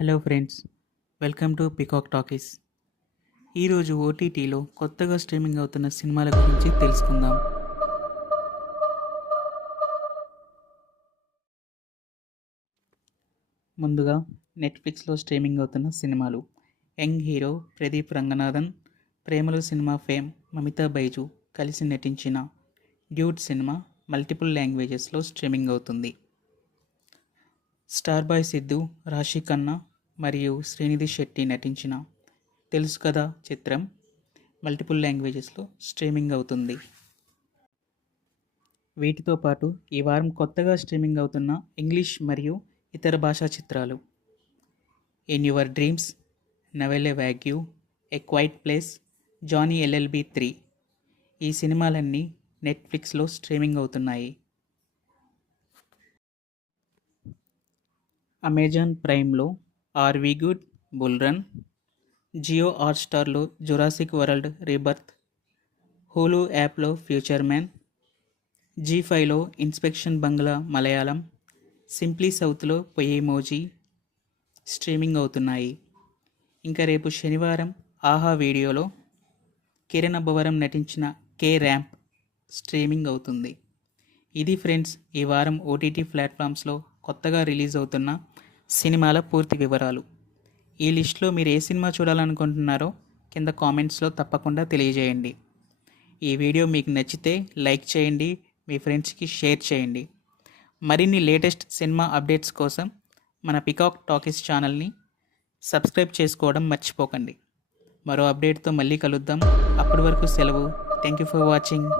Hello friends, welcome to peacock talkies. ఈరోజు ఓటీటీలో కొత్తగా స్ట్రీమింగ్ అవుతున్న సినిమాల గురించి తెలుసుకుందాం. ముందుగా నెట్ఫ్లిక్స్లో స్ట్రీమింగ్ అవుతున్న సినిమాలు. యంగ్ హీరో ప్రదీప్ రంగనాథన్, ప్రేమలు సినిమా ఫేమ్ మమితా బైజు కలిసి నటించిన డ్యూడ్ సినిమా మల్టిపుల్ లాంగ్వేజెస్లో స్ట్రీమింగ్ అవుతుంది. స్టార్ బాయ్ సిద్ధు, రాశి ఖన్నా మరియు శ్రీనిధి శెట్టి నటించిన తెలుసు కదా చిత్రం మల్టిపుల్ లాంగ్వేజెస్లో స్ట్రీమింగ్ అవుతుంది. వీటితో పాటు ఈ వారం కొత్తగా స్ట్రీమింగ్ అవుతున్న ఇంగ్లీష్ మరియు ఇతర భాషా చిత్రాలు in your dreams, Nouvelle Vague, a quiet place, Jolly LLB 3. ఈ సినిమాలన్నీ నెట్ఫ్లిక్స్లో స్ట్రీమింగ్ అవుతున్నాయి. అమెజాన్ ప్రైమ్లో are we good, bull run, Jio హాట్స్టార్లో జురాసిక్ వరల్డ్ రీబర్త్, హులు యాప్లో ఫ్యూచర్ మ్యాన్, జీ5లో ఇన్స్పెక్షన్ బంగ్లా మలయాళం, సింప్లీ సౌత్లో పొయ్యేమోజీ స్ట్రీమింగ్ అవుతున్నాయి. ఇంకా రేపు శనివారం ఆహా వీడియోలో కిరణ్ అబ్బవరం నటించిన కే ర్యాంప్ స్ట్రీమింగ్ అవుతుంది. ఇది ఫ్రెండ్స్, ఈ వారం ఓటీటీ ప్లాట్ఫామ్స్లో కొత్తగా రిలీజ్ అవుతున్న సినిమాల పూర్తి వివరాలు. ఈ లిస్ట్లో మీరు ఏ సినిమా చూడాలనుకుంటున్నారో కింద కామెంట్స్లో తప్పకుండా తెలియజేయండి. ఈ వీడియో మీకు నచ్చితే లైక్ చేయండి, మీ ఫ్రెండ్స్కి షేర్ చేయండి. మరిన్ని లేటెస్ట్ సినిమా అప్డేట్స్ కోసం మన పికాక్ టాకీస్ ఛానల్ని సబ్స్క్రైబ్ చేసుకోవడం మర్చిపోకండి. మరో అప్డేట్తో మళ్ళీ కలుద్దాం. అప్పటి వరకు సెలవు. Thank you for watching.